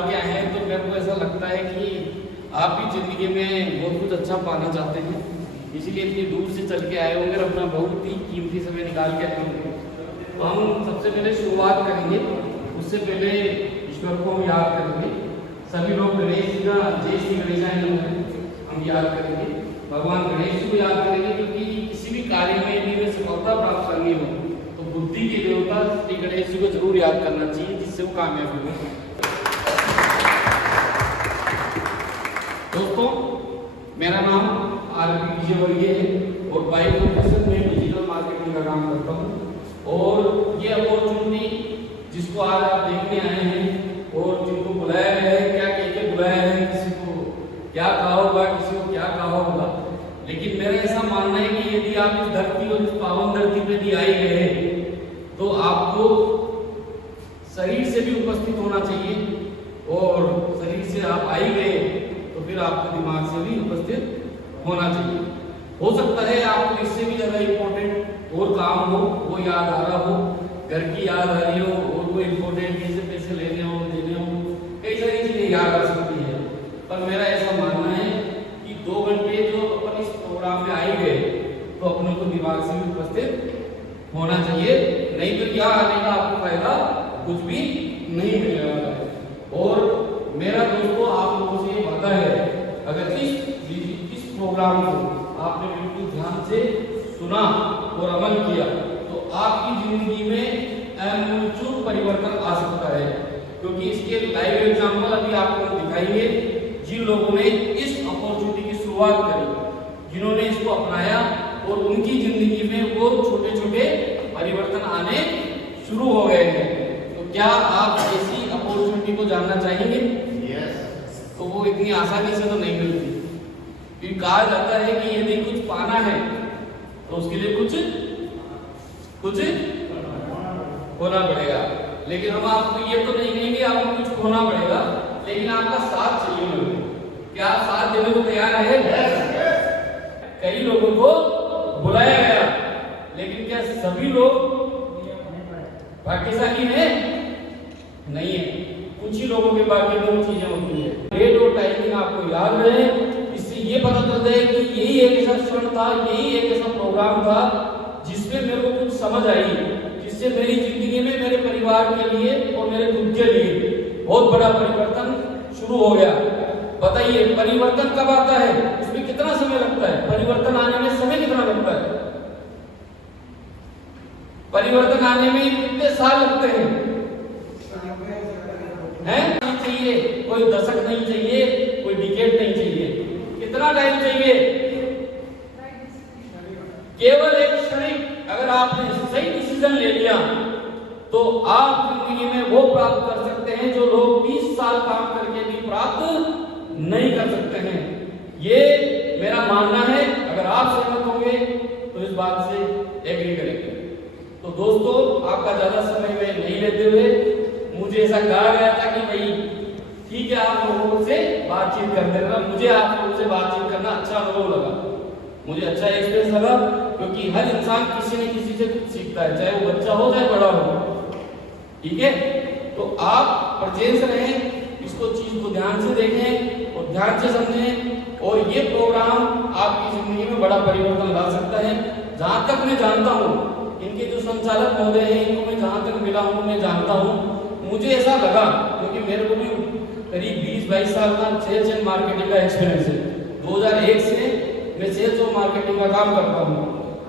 निकाल के आए हैं तो मेरे को ऐसा लगता है कि आप भी ज़िंदगी में बहुत कुछ अच्छा पाना चाहते हैं, इसीलिए इतनी दूर से चल के आए होंगे और अपना बहुत ही कीमती समय निकाल के आए होंगे। तो हम सबसे पहले शुरुआत करेंगे, उससे पहले ईश्वर को हम याद करेंगे। सभी लोग गणेश जी का जय श्री गणेशाय नमः हम याद करेंगे, भगवान गणेश जी को याद करेंगे, क्योंकि किसी भी कार्य में यदि हमें सफलता प्राप्त करनी हो तो बुद्धि के देवता श्री गणेश जी को जरूर याद करना चाहिए, जिससे वो कामयाब हो। दोस्तों, मेरा नाम आरपी विजयवर्गीय है और बाई प्रोफेशन में डिजिटल मार्केटिंग का काम करता हूँ। और ये अपॉर्चुनिटी जिसको आज आप देखने आए हैं और जिनको बुलाया गया है, क्या कह के बुलाया है, किसी को क्या कहा होगा, किसी को क्या कहा होगा, लेकिन मेरा ऐसा मानना है कि यदि आप इस धरती और इस पावन धरती पे भी आए गए हैं तो आपको शरीर से भी उपस्थित होना चाहिए, और शरीर से आप आई गए तो फिर आपको दिमाग से भी उपस्थित होना चाहिए। हो सकता है आपको इससे भी ज़्यादा इम्पोर्टेंट और काम हो, वो याद आ रहा हो, घर की याद आ रही हो, और कोई इम्पोर्टेंट जैसे पैसे लेने हो, देने हो, कई सारी चीज़ें याद आ सकती है। पर मेरा ऐसा मानना है कि 2 घंटे जो अपन इस प्रोग्राम में आए गए तो अपने को दिमाग से भी उपस्थित होना चाहिए, नहीं तो यहाँ आने का आपको फायदा कुछ भी नहीं मिलेगा। और मेरा दोस्तों आप लोगों से ये वादा है, अगर इस प्रोग्राम को आपने बिल्कुल ध्यान से सुना और अमल किया तो आपकी जिंदगी में आमूलचूल परिवर्तन आ सकता है, क्योंकि इसके लाइव एग्जाम्पल अभी आपको दिखाएंगे। जिन लोगों ने इस अपॉर्चुनिटी की शुरुआत करी, जिन्होंने इसको अपनाया और उनकी जिंदगी में वो छोटे छोटे परिवर्तन आने शुरू हो गए हैं। तो क्या आप ऐसी अपॉर्चुनिटी को जानना चाहेंगे? तो वो इतनी आसानी से तो नहीं मिलती, क्योंकि कहा जाता है कि यदि कुछ पाना है तो उसके लिए कुछ खोना पड़ेगा। लेकिन हम आपको ये तो नहीं कहेंगे आपको कुछ खोना पड़ेगा, लेकिन आपका साथ चाहिए लोगों को। क्या आप साथ देने को तैयार है? कई लोगों को बुलाया गया, लेकिन क्या सभी लोग भाग्यशाली हैं? नहीं है, कुछ ही लोगों के भाग्य में वो चीजें होती है। डेट और टाइमिंग आपको याद रहे, इससे ये पता चलता है कि यही एक ऐसा क्षण था, यही एक ऐसा प्रोग्राम था जिसमें मेरे को कुछ समझ आई, जिससे मेरी जिंदगी में, मेरे परिवार के लिए और मेरे खुद के लिए बहुत बड़ा परिवर्तन शुरू हो गया। बताइए, परिवर्तन कब आता है? उसमें कितना समय लगता है? परिवर्तन आने में समय कितना लगता है? परिवर्तन आने में कितने साल लगते हैं? नहीं चाहिए, कोई दशक नहीं चाहिए, कोई डिकेड नहीं चाहिए। कितना टाइम चाहिए? केवल एक क्षणिक, अगर आपने सही डिसीजन ले लिया तो आप जिंदगी में वो प्राप्त कर सकते हैं जो लोग 20 साल काम करके भी प्राप्त नहीं कर सकते हैं। ये मेरा मानना है। अगर आप सहमत होंगे तो इस बात से एग्री करेंगे। तो दोस्तों, आपका ज्यादा समय में नहीं लेते हुए, मुझे ऐसा कहा गया था कि भाई ठीक है, आप लोगों से बातचीत करते रहना। मुझे आप लोगों से बातचीत करना अच्छा अनुभव लगा, मुझे अच्छा एक्सपीरियंस लगा, क्योंकि हर इंसान किसी न किसी से कुछ सीखता है, चाहे वो बच्चा हो चाहे बड़ा हो। ठीक है, तो आप प्रेजेंस रहें, इसको चीज को ध्यान से देखें और ध्यान से समझें, और ये प्रोग्राम आपकी जिंदगी में बड़ा परिवर्तन ला सकता है। जहां तक मैं जानता हूँ, इनके जो संचालक महोदय हैं, इनको मैं जहां तक मिला हूँ, मैं जानता हूँ, मुझे ऐसा लगा, क्योंकि मेरे को भी करीब 20-22 साल का सेल्स एंड मार्केटिंग का एक्सपीरियंस है। 2001 से मैं सेल्स और मार्केटिंग का काम करता हूँ,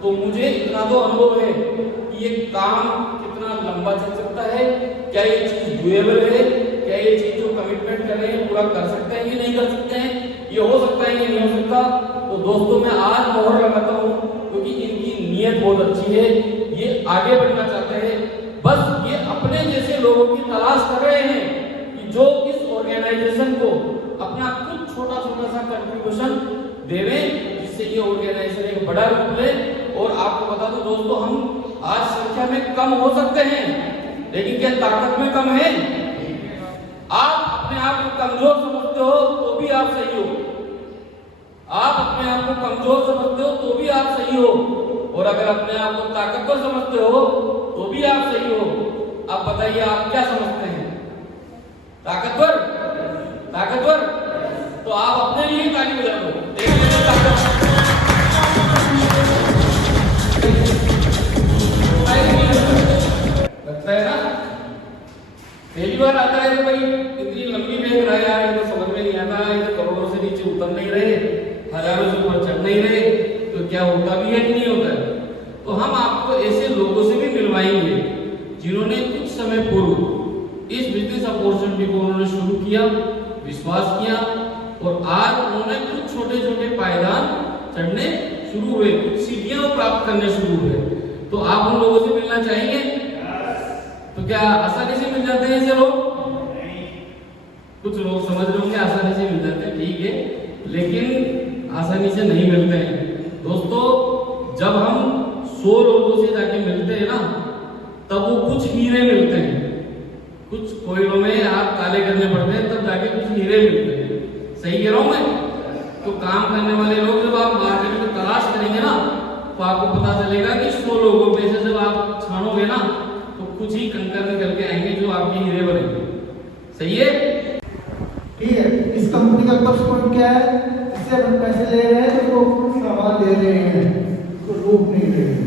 तो मुझे इतना तो अनुभव है कि ये काम कितना लंबा चल सकता है, क्या ये चीज डुएबल है, क्या ये चीज जो कमिटमेंट कर रहे हैं पूरा कर सकते हैं कि नहीं कर सकते हैं, ये हो सकता है कि नहीं हो सकता। तो दोस्तों, मैं आज मोहर लगाता हूँ, क्योंकि इनकी नीयत बहुत अच्छी है, ये आगे बढ़ना चाहते हैं। बस ये अपने जैसे लोगों की तलाश कर रहे हैं कि जो इस ऑर्गेनाइजेशन को अपना कुछ छोटा सा कंट्रीब्यूशन देवे, जिससे ये ऑर्गेनाइजेशन एक बड़ा रूप ले। और आपको बता दो दोस्तों, हम आज संख्या में कम हो सकते हैं, लेकिन क्या ताकत में कम है? आप अपने आप को कमजोर समझते हो तो भी आप सही हो, आप अपने आप को कमजोर समझते हो तो भी आप सही हो, और अगर अपने आप को ताकतवर समझते हो तो भी आप सही हो। अब बताइए, आप क्या समझते हैं? ताकतवर ताकतवर, तो आप अपने लिए ताली बजा दो। लगता है ना, पहली बार आता है तो भाई इतनी लंबी फेंक रहा है यार, ये तो समझ में नहीं आता, ये तो करोड़ों से नीचे उतर नहीं रहे, हजारों से ऊपर चढ़ नहीं रहे, तो क्या होता भी है कि नहीं होता है। तो हम आपको ऐसे लोगों से भी मिलवाएंगे जिन्होंने कुछ समय पूर्व इस बिजनेस अपॉर्चुनिटी को उन्होंने शुरू किया, विश्वास किया, और आज उन्होंने कुछ छोटे छोटे पायदान चढ़ने शुरू हुए, कुछ सीढ़ियां प्राप्त करने शुरू हुए। तो आप उन लोगों से मिलना चाहेंगे? तो क्या आसानी से मिल जाते हैं ऐसे लोग? कुछ लोग समझ रहे होंगे आसानी से मिल जाते हैं, ठीक है, लेकिन आसानी से नहीं मिलते हैं। दोस्तों, जब हम 100 लोगों से जाके मिलते हैं ना, तब वो कुछ हीरे मिलते हैं। कुछ कोयलों में आप काले करने पड़ते हैं, तब जाके कुछ हीरे मिलते हैं। सही कह रहा हूं मैं? तो काम करने वाले लोग जब आप मार्केट में तलाश करेंगे ना, तो आपको पता चलेगा कि 100 लोगों में से जब आप छानोगे ना, तो कुछ ही कंकर निकल के आएंगे जो आपके हीरे बनेंगे। सही है? ठीक है। इस कंपनी का प्लस पॉइंट क्या है? इससे अपन पैसे ले रहे हैं तो वो सामान दे रहे हैं, तो लूट नहीं रहे हैं।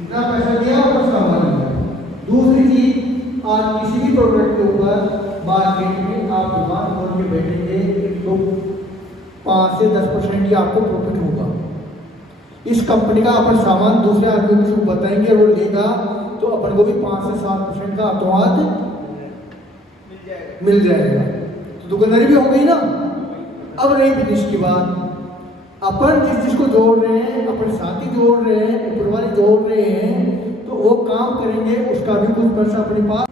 जितना पैसा दिया उतना सामान दिया। दूसरी चीज, आज किसी भी प्रोडक्ट के ऊपर मार्केट में आप दुकान खोल के बैठेंगे तो 5 से 10% की आपको प्रॉफिट होगा। इस कंपनी का अपन सामान दूसरे आदमी को बताएंगे, वो लेगा तो अपन को भी 5 से 7% का हाथों मिल जाएगा। तो दुकानदारी भी हो गई ना। अब रही बिजनेस की बात, अपन जिसको जोड़ रहे हैं, अपन साथी जोड़ रहे हैं, परिवार जोड़ रहे हैं, तो वो काम करेंगे, उसका भी कुछ पैसा अपने पास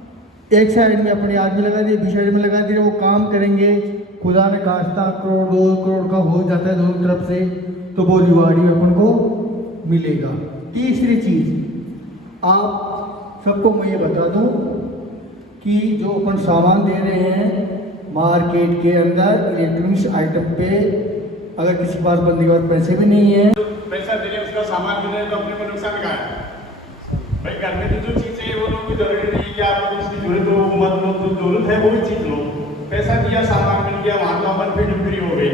एक साइड में अपने आदमी लगा दिए, दूसरी साइड में लगा दिए, वो काम करेंगे। खुदा ने खास्ता करोड़ 2 करोड़ का हो जाता है दोनों तरफ से, तो वो रिवार्ड अपन को मिलेगा। तीसरी चीज, आप सबको मैं ये बता दूं कि जो अपन सामान दे रहे हैं मार्केट के अंदर इलेक्ट्रॉनिक्स आइटम पे, अगर किसी के पास बंदे के पास पैसे भी नहीं है, तो पैसा दे रहे उसका सामान मिले तो अपने को नुकसान का है भाई। घर में जो चीज चाहिए वो लोग जरूरी नहीं कि आपको जिसकी जरूरत हो वो मत लो, जो जरूरत है वो भी चीज लो। पैसा दिया, सामान मिल गया, वहां तो अपन फिर फ्री हो गई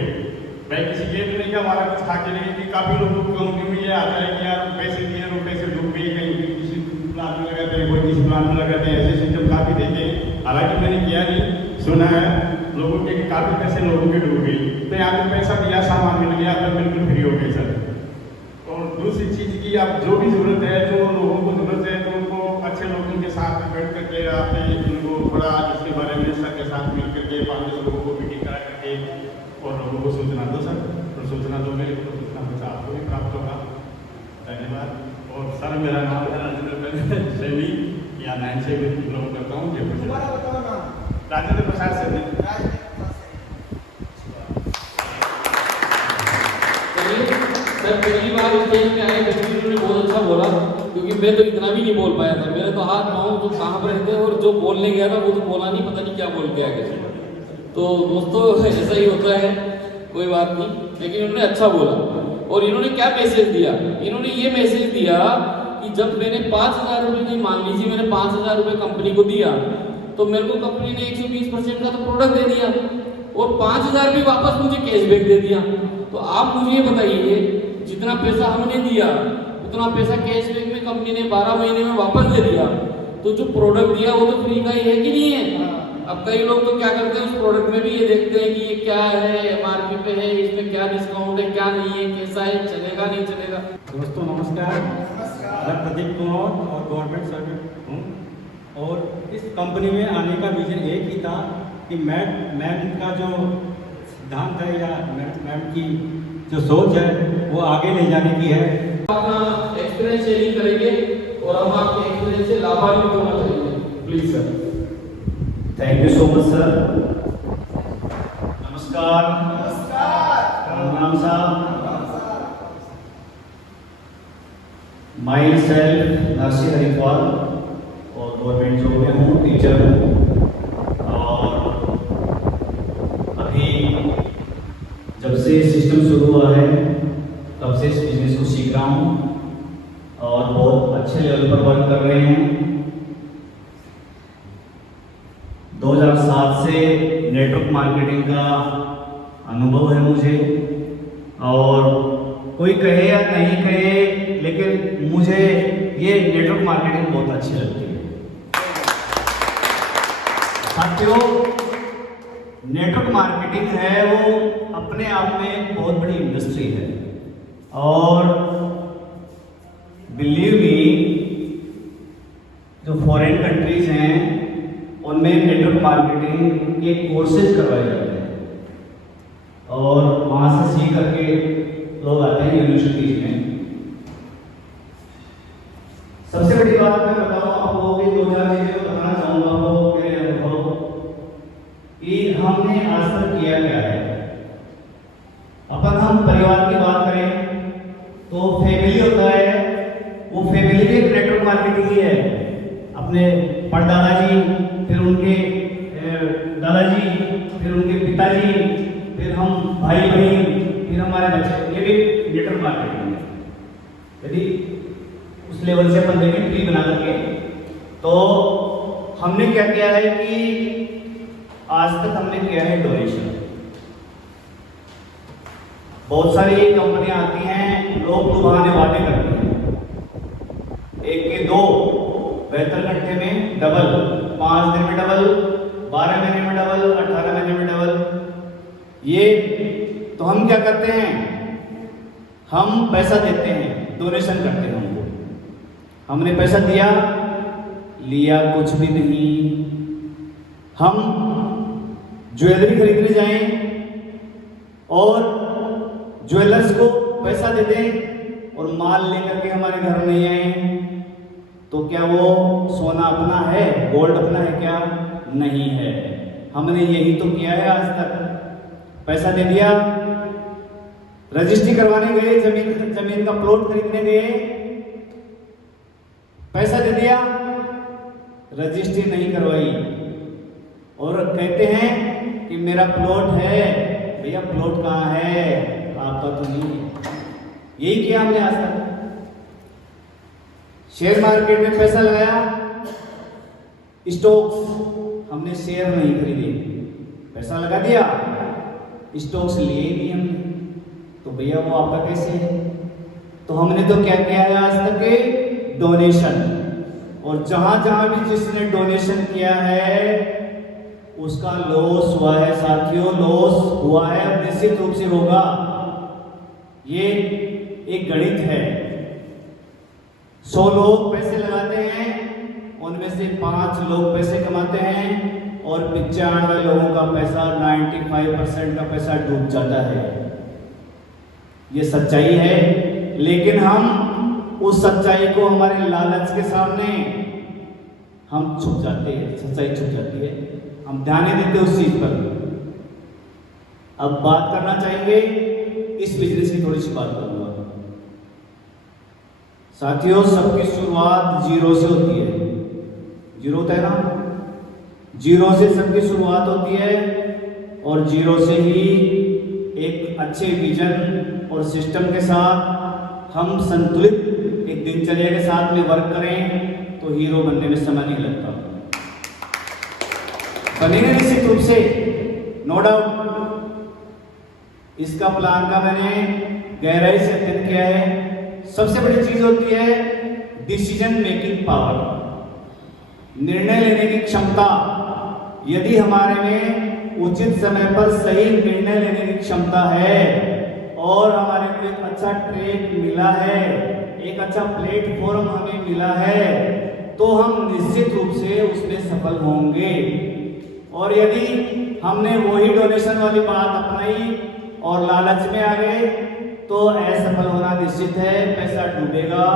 भाई। किसी ये भी नहीं कि हमारा कुछ खा के नहीं, कि काफी लोगों को कंपनी में ये आता है कि यार पैसे दिए तो पैसे डूब गए, कहीं किसी प्लान में लगाते हैं, कोई किसी प्लान में लगाते हैं, ऐसे सिस्टम काफी देते हैं। हालांकि मैंने किया नहीं, सुना है लोगों के काफी पैसे लोगों के डूब गई। तो यहाँ पे पैसा दिया, सामान मिल गया, आप बिल्कुल फ्री हो गए सर। और दूसरी चीज की, आप जो भी जरूरत है, जो लोगों को जरूरत है, तो उनको अच्छे लोगों के साथ बैठ करके आपने उनको थोड़ा इसके बारे में सर के साथ मिल करके 5-10 लोगों को मीटिंग करा करके और लोगों को सूचना दो सर। और सूचना दो, मेरे को सूचना बचा आपको भी प्राप्त होगा। धन्यवाद। और सर, मेरा नाम है राजेंद्र सैनी, या 9 से बिलोंग करता हूँ, जयपुर। राजेंद्र प्रसाद सैनी। सर पहली बार स्टेज में आए, उन्होंने बहुत अच्छा बोला, क्योंकि मैं तो इतना भी नहीं बोल पाया था। मेरे तो हाथ पाँव तो कहाँ पर रहते, और जो बोलने गया था वो तो बोला नहीं, पता नहीं क्या बोल के आ गया। तो दोस्तों, ऐसा ही होता है, कोई बात नहीं, लेकिन इन्होंने अच्छा बोला। और इन्होंने क्या मैसेज दिया? इन्होंने ये मैसेज दिया कि जब मैंने 5,000 रुपये की, मान लीजिए मैंने 5,000 रुपये कंपनी को दिया, तो मेरे को कंपनी ने 120% का तो प्रोडक्ट दे दिया, और 5,000 भी वापस मुझे कैशबैक दे दिया। तो आप मुझे ये बताइए, जितना पैसा हमने दिया उतना पैसा कैशबैक में कंपनी ने 12 महीने में वापस दे दिया, तो जो प्रोडक्ट दिया वो तो फ्री का ही है कि नहीं है? अब कई लोग तो क्या करते हैं, उस प्रोडक्ट में भी ये देखते हैं कि ये क्या है, एमआरपी पे है, इसमें क्या डिस्काउंट है, क्या नहीं है, कैसा है, चलेगा नहीं चलेगा। दोस्तों नमस्कार, मैं प्रदीप कुमार और गवर्नमेंट सर्वेंट हूँ। और इस कंपनी में आने का विजन एक ही था कि मैम का जो सिद्धांत है या मैम की जो सोच है वो आगे ले जाने की है। अपना एक्सपीरियंस शेयरिंग करेंगे और हम आपके एक्सपीरियंस से लाभान्वित होना चाहिए। Please sir. Thank you so much sir. नमस्कार। नाम साहब, माई सेल्फ नरसिंह हरिपाल, और गवर्नमेंट जॉब में हूँ, टीचर हूँ। और अभी जब से सिस्टम शुरू हुआ है तब से इस बिजनेस को सीख रहा हूँ और बहुत अच्छे लेवल पर वर्क कर रहे हैं। 2007 से नेटवर्क मार्केटिंग का अनुभव है मुझे, और कोई कहे या नहीं कहे, लेकिन मुझे ये नेटवर्क मार्केटिंग बहुत अच्छी लगती है। साथियों, नेटवर्क मार्केटिंग है वो अपने आप में एक बहुत बड़ी इंडस्ट्री है, और बिलीव मी, जो फॉरेन कंट्रीज हैं उनमें नेटवर्क मार्केटिंग के कोर्सेज करवाए जाते हैं, और वहाँ से सीख करके लोग आते हैं यूनिवर्सिटीज में। सबसे बड़ी बात मैं बताऊँ आपको कि 2 चीजें बताना चाहूँगा आपको मेरे अनुभव कि हमने आज तक किया क्या है। अपन हम परिवार की बात करें तो फैमिली होता है, वो फैमिली भी एक नेटवर्क मार्केटिंग ही है। अपने परदादा जी, फिर उनके दादाजी, फिर उनके पिताजी, फिर हम भाई बहन, फिर हमारे बच्चे, ये भी नेटवर्क मार्केटिंग है। यदि उस लेवल से अपन देखें ट्री बना करके, तो हमने क्या किया है कि आज तक हमने किया है डोनेशन। बहुत सारी कंपनियां आती हैं, लोग तो बहाने वादे करते हैं, 1 के 2, 72 घंटे में डबल, 5 दिन में डबल, 12 महीने में डबल, 18 महीने में डबल। ये तो हम क्या करते हैं, हम पैसा देते हैं, डोनेशन करते हैं उनको। हमने पैसा दिया, लिया कुछ भी नहीं। हम ज्वेलरी खरीदने जाएं और ज्वेलर्स को पैसा दे दें और माल लेकर के हमारे घर नहीं आए, तो क्या वो सोना अपना है, गोल्ड अपना है क्या? नहीं है। हमने यही तो किया है आज तक। पैसा दे दिया, रजिस्ट्री करवाने गए, जमीन का प्लॉट खरीदने गए, पैसा दे दिया, रजिस्ट्री नहीं करवाई, और कहते हैं कि मेरा प्लॉट है। भैया प्लॉट कहाँ है? आपका तो नहीं है। यही किया हमने आज तक। शेयर मार्केट में पैसा लगाया, स्टॉक्स, हमने शेयर नहीं खरीदे, पैसा लगा दिया, स्टॉक्स लिए ही नहीं हमने, तो भैया वो आपका कैसे है? तो हमने तो क्या किया है आज तक के डोनेशन, और जहां जहां भी जिसने डोनेशन किया है उसका लॉस हुआ है साथियों, लॉस हुआ है, निश्चित रूप से होगा। ये एक गणित है। 100 लोग पैसे लगाते हैं, उनमें से 5 लोग पैसे कमाते हैं, और 95 लोगों का पैसा, 95% का पैसा डूब जाता है। ये सच्चाई है, लेकिन हम उस सच्चाई को हमारे लालच के सामने हम छुप जाते हैं, सच्चाई छुप जाती है, हम ध्यान नहीं देते उस चीज पर। अब बात करना चाहेंगे इस बिजनेस की, थोड़ी सी बात करूंगा। साथियों, सबकी शुरुआत जीरो से होती है। जीरो होता है ना, जीरो से सबकी शुरुआत होती है, और जीरो से ही एक अच्छे विजन और सिस्टम के साथ हम संतुलित एक दिनचर्या के साथ में वर्क करें तो हीरो बनने में समय नहीं लगता। बनेंगे निश्चित रूप से, नो डाउट। इसका प्लान का मैंने गहराई से अध्ययन किया है। सबसे बड़ी चीज होती है डिसीजन मेकिंग पावर, निर्णय लेने की क्षमता। यदि हमारे में उचित समय पर सही निर्णय लेने की क्षमता है, और हमारे को एक अच्छा ट्रैक मिला है, एक अच्छा प्लेटफॉर्म हमें मिला है, तो हम निश्चित रूप से उसमें सफल होंगे। और यदि हमने वही डोनेशन वाली बात अपनाई और लालच में आ गए, तो असफल होना निश्चित है, पैसा डूबेगा,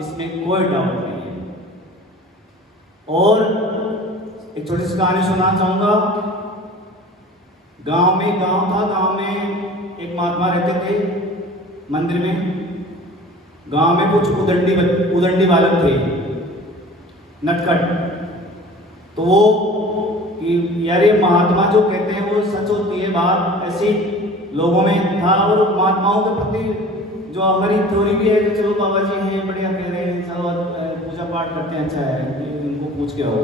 इसमें कोई डाउट नहीं है। और एक छोटी सी कहानी सुनाना चाहूंगा। गांव था, गांव में एक महात्मा रहते थे मंदिर में। गांव में कुछ उदंडी बालक थे, नटखट। तो वो यार ये महात्मा जो कहते हैं वो सच होती है बात, ऐसी लोगों में था। और महात्माओं के प्रति जो हमारी थ्योरी भी है कि चलो बाबा जी हैं, बढ़िया कह रहे हैं, चलो पूजा पाठ करते हैं, अच्छा है, इनको पूछ के आओ।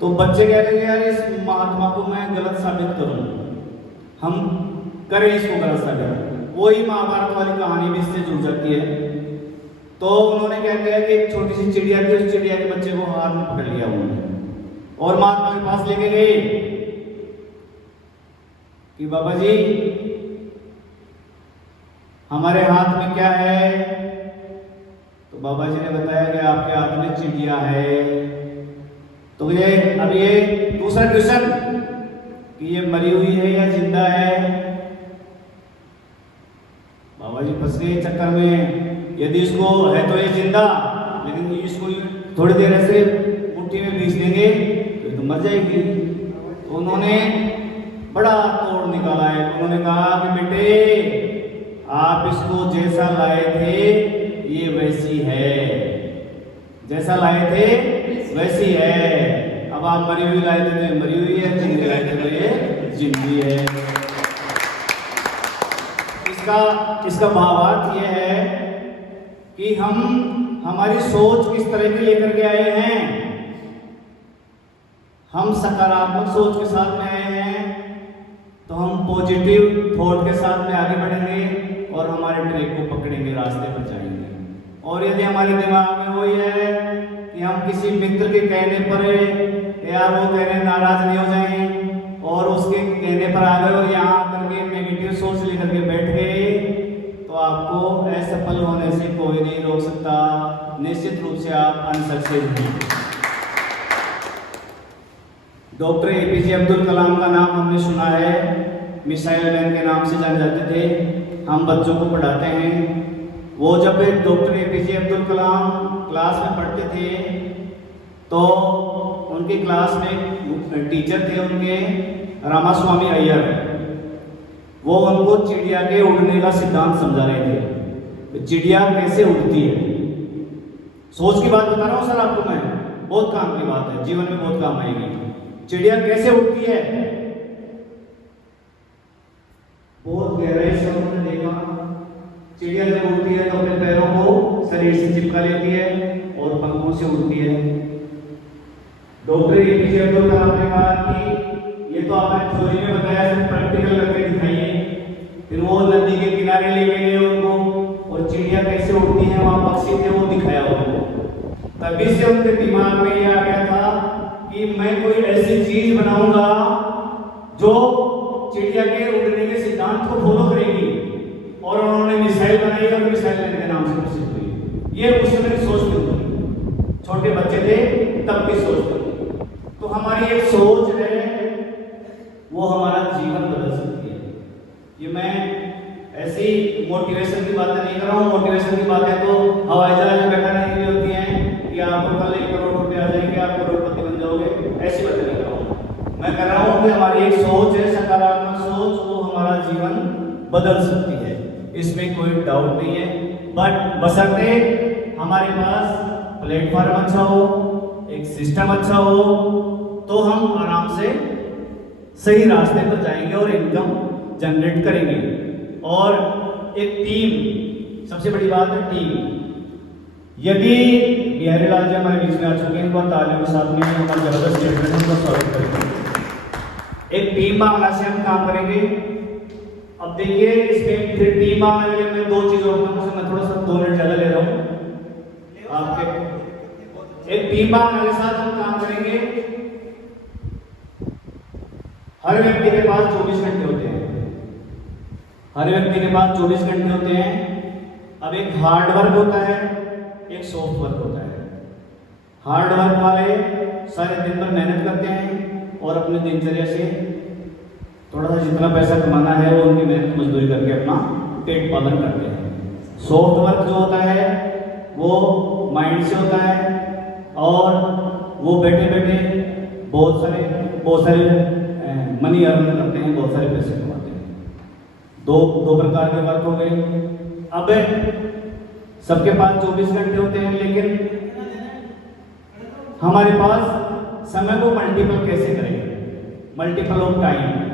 तो बच्चे कह रहे हैं यार इस महात्मा को मैं गलत साबित करूं, हम करें इसको गलत साबित। वही महाभारत वाली कहानी भी इससे जुड़ जाती है। तो उन्होंने क्या किया कि एक छोटी सी चिड़िया थी, उस चिड़िया के बच्चे को हाथ में पकड़ लिया उन्होंने और महात्मा के पास लेके गए कि बाबा जी हमारे हाथ में क्या है। तो बाबा जी ने बताया कि आपके हाथ में चिड़िया है। तो ये दूसरा क्वेश्चन कि ये मरी हुई है या जिंदा है। बाबा जी फंस गए चक्कर में, यदि इसको है तो ये जिंदा, लेकिन इसको थोड़ी देर ऐसे मुट्ठी में बीच देंगे तो मर जाएगी। तो उन्होंने बड़ा तोड़ निकाला है। उन्होंने कहा कि बेटे आप इसको जैसा लाए थे ये वैसी है, जैसा लाए थे वैसी है। अब आप मरी हुई लाए थे तो ये मरी हुई है, जिंदी लाए थे तो ये जिंदी है। इसका भावार्थ यह है कि हम हमारी सोच किस तरह की लेकर के आए हैं। हम सकारात्मक सोच के साथ में आए हैं तो हम पॉजिटिव थॉट के साथ में आगे बढ़ेंगे और हमारे ट्रैक को पकड़ेंगे, रास्ते पर जाएंगे। और यदि हमारे दिमाग में वही है कि हम किसी मित्र के कहने पर या वो कहने नाराज नहीं हो जाएं और उसके कहने पर आ गए और यहाँ आकर के नेगेटिव सोच लेकर के बैठ गए, तो आपको असफल होने से कोई नहीं रोक सकता। निश्चित रूप से आप अनसक्सेस हैं। डॉक्टर एपीजे अब्दुल कलाम का नाम हमने सुना है, मिसाइल मैन के नाम से जाने जाते थे। हम बच्चों को पढ़ाते हैं। वो जब doctor APJ Abdul Kalam class में पढ़ते थे तो उनकी क्लास में टीचर थे उनके रामास्वामी अय्यर। वो उनको चिड़िया के उड़ने का सिद्धांत समझा रहे थे। चिड़िया कैसे उड़ती है, सोच की बात बता रहा हूँ सर आपको मैं, बहुत काम की बात है, जीवन में बहुत काम आएगी। चिड़िया कैसे उड़ती है, बहुत गहराई से उन्होंने देखा। चिड़िया जब उड़ती है तो अपने पैरों को शरीर से चिपका लेती है और पंखों से उड़ती है। डॉक्टर एपीजे अब्दुल कलाम ने कहा कि ये तो आपने थ्योरी में बताया, सिर्फ प्रैक्टिकल करके दिखाइए। फिर वो नदी के किनारे लेके गए उनको और चिड़िया कैसे उड़ती है, वहां पक्षी थे, वो दिखाया उनको। तभी से उनके दिमाग में ये आ गया था कि मैं कोई ऐसी चीज बनाऊंगा जो चिड़िया के उड़ने के सिद्धांत को फॉलो करेगी। और उन्होंने मिसाइल बनाई और मिसाइल मैन के नाम से प्रसिद्ध हुई। ये उस समय की सोच थी, छोटे बच्चे थे तब की सोच थी। तो हमारी एक सोच है, वो हमारा जीवन बदल सकती है। ये मैं ऐसी मोटिवेशन की बातें नहीं कर रहा हूँ। मोटिवेशन की बातें तो हवाई जहाज में बैठा नहीं होती हैं कि आपको कल 1 करोड़ रुपए आ जाएंगे, आप करोड़पति बन जाओगे, ऐसी बातें नहीं कर रहा हूँ। मैं कर रहा हूँ कि हमारी एक सोच है, सकारात्मक सोच, वो हमारा जीवन बदल सकती है, इसमें कोई डाउट नहीं है। बट बशर्ते हमारे पास प्लेटफॉर्म अच्छा हो, एक सिस्टम अच्छा हो, तो हम आराम से सही रास्ते पर जाएंगे और इनकम जनरेट करेंगे। और एक टीम, सबसे बड़ी बात है टीम। यदि बिहारी लाल जी हमारे बीच में आ चुके हैं, तो तालियों के साथ में हमारा जबरदस्त स्टेटमेंट उनका स्वागत करेंगे। एक टीम भावना से हम काम करेंगे। अब देखिए इसमें फिर टीम भावना के लिए मैं 2 चीजों मैं थोड़ा सा 2 मिनट ज्यादा ले रहा हूँ आपके। एक टीम भावना के साथ हम काम करेंगे। हर व्यक्ति के पास 24 घंटे होते हैं, हर व्यक्ति के पास 24 घंटे होते हैं। अब एक हार्ड वर्क होता है, एक सॉफ्ट वर्क होता है। हार्ड वर्क वाले सारे दिन भर मेहनत करते हैं और अपने दिनचर्या से थोड़ा सा जितना पैसा कमाना है वो उनकी मेहनत मजदूरी करके अपना पेट पालन करते हैं। सॉफ्ट वर्क जो होता है वो माइंड से होता है और वो बैठे बैठे बहुत सारे मनी अर्न करते हैं, बहुत सारे पैसे कमाते हैं। दो प्रकार के वर्क हो गए। अब सबके पास 24 घंटे होते हैं, लेकिन हमारे पास समय को मल्टीपल कैसे करें, मल्टीपल ऑफ टाइम।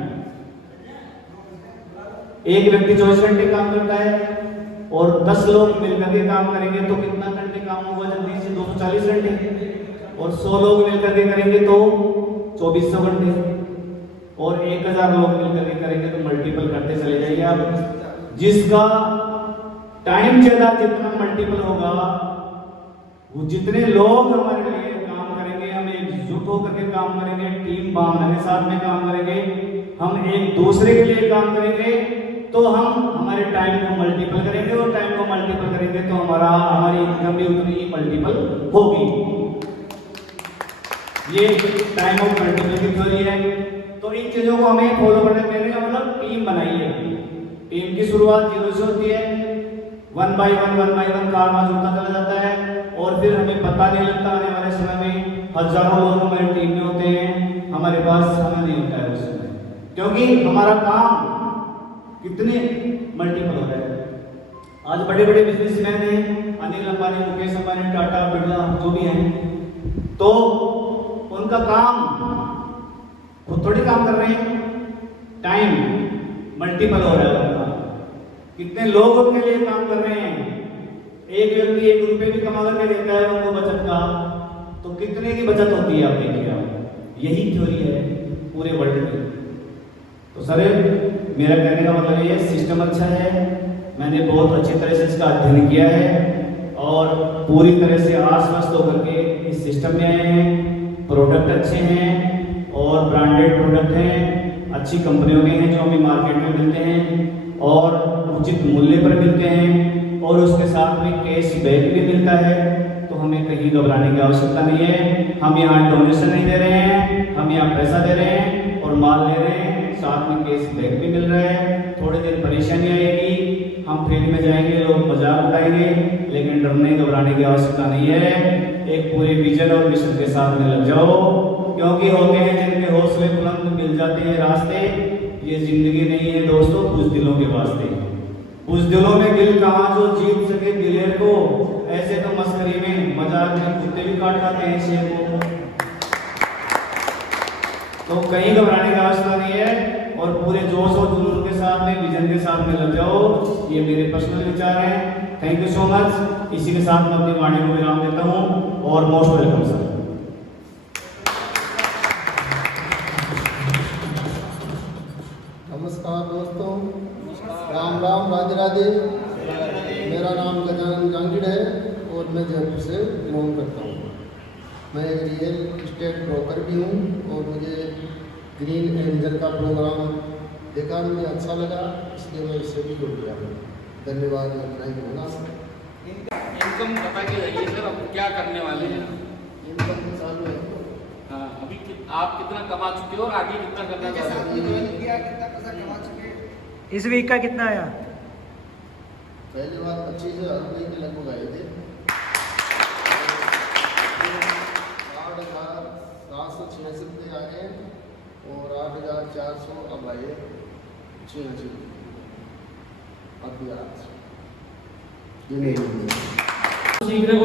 एक व्यक्ति 24 घंटे काम करता है और 10 लोग मिलकर के काम करेंगे तो कितना घंटे काम होगा जल्दी से? 240 घंटे। और 100 लोग मिलकर के करेंगे तो 2400 घंटे और 1000 लोग मिलकर के करेंगे तो मल्टीपल करते चले जाइए आप। जिसका टाइम ज्यादा जितना मल्टीपल होगा, वो जितने लोग हमारे लिए काम करेंगे, हम एकजुट होकर के काम करेंगे, टीम भावना के साथ में काम करेंगे, हम एक दूसरे के लिए काम करेंगे, तो हम हमारे टाइम को मल्टीपल करेंगे और टाइम को मल्टीपल करेंगे तो हमारी इनकम भी उतनी ही मल्टीपल होगी। ये टाइम ऑफ मल्टीपल की थ्योरी है। तो इन चीजों को हमें फॉलो करने कहने का मतलब टीम बनाइए। टीम की शुरुआत 0 से होती है, 1 by 1 कारवां जुड़ता चला जाता है और फिर हमें पता नहीं लगता आने वाले समय में हजारों लोग हमारी टीम में होते हैं, हमारे पास समय नहीं होता है उस समय, क्योंकि हमारा काम कितने मल्टीपल हो रहा है। आज बड़े बड़े बिजनेसमैन हैं, अनिल अंबानी, मुकेश अंबानी, टाटा, बिरला, जो भी हैं, तो उनका काम खुद थोड़ी काम कर रहे हैं, टाइम मल्टीपल हो रहा है उनका। कितने लोग उनके लिए काम कर रहे हैं। एक व्यक्ति 1 रुपये भी कमा करके देता है उनको बचत का, तो कितने की बचत होती है आप देखिए आप। यही थ्योरी है पूरे वर्ल्ड की। तो सर मेरा कहने का मतलब ये सिस्टम अच्छा है, मैंने बहुत अच्छी तरह से इसका अध्ययन किया है और पूरी तरह से आश्वस्त होकर के इस सिस्टम में आए हैं। प्रोडक्ट अच्छे हैं और ब्रांडेड प्रोडक्ट हैं, अच्छी कंपनियों के हैं जो हमें मार्केट में मिलते हैं और उचित मूल्य पर मिलते हैं और उसके साथ में कैशबैक भी मिलता है। तो हमें कहीं घबराने की आवश्यकता नहीं है। हम यहाँ डोनेशन नहीं दे रहे हैं, हम यहाँ पैसा दे रहे हैं और माल ले रहे हैं, साथ में कैशबैक भी मिल रहा है। थोड़े दिन परेशानी आएगी, हम फील्ड में जाएंगे, लोग मजाक उड़ाएंगे, लेकिन डरने घबराने की आवश्यकता नहीं है। एक पूरे विजन और मिशन के साथ में लग जाओ, क्योंकि होते हैं जिनके हौसले बुलंद मिल जाते हैं रास्ते। ये जिंदगी नहीं है दोस्तों, कुछ दिलों के वास्ते। कुछ दिलों में दिल कहाँ जो जीत सके दिलेर को, ऐसे तो मस्करी में मजाक में कुत्ते भी काट खाते हैं शेर को। तो कहीं घबराने की आवश्यकता नहीं है और पूरे जोश और जुनून के साथ में, विजन के साथ में लग जाओ। ये मेरे पर्सनल विचार हैं। Thank you so much. इसी के साथ मैं अपनी वाणी को विराम देता हूँ और मोस्ट वेलकम सर। नमस्कार दोस्तों, राम राम, राधे राधे। मेरा नाम गजानन जांगिड़ है और मैं जयपुर से बिलोंग करता हूँ। मैं एक रियल इस्टेट ब्रोकर भी हूँ और मुझे ग्रीन एंजल का प्रोग्राम देखा, मुझे अच्छा लगा, इसलिए मैं इससे भी जुड़ गया हूँ। धन्यवाद। मैं इतना ही बोला। इनकम बता के जाइए सर, अब क्या करने वाले हैं। इनकम चालू है। हाँ, अभी आप कितना कमा चुके हो और आगे कितना करना चाहते हो। इस वीक का कितना आया? पहली बार 25,000 रुपये के लगभग आए थे। 8,766 रुपये आ गए और 8,400 अब आए। अब यार सीखने को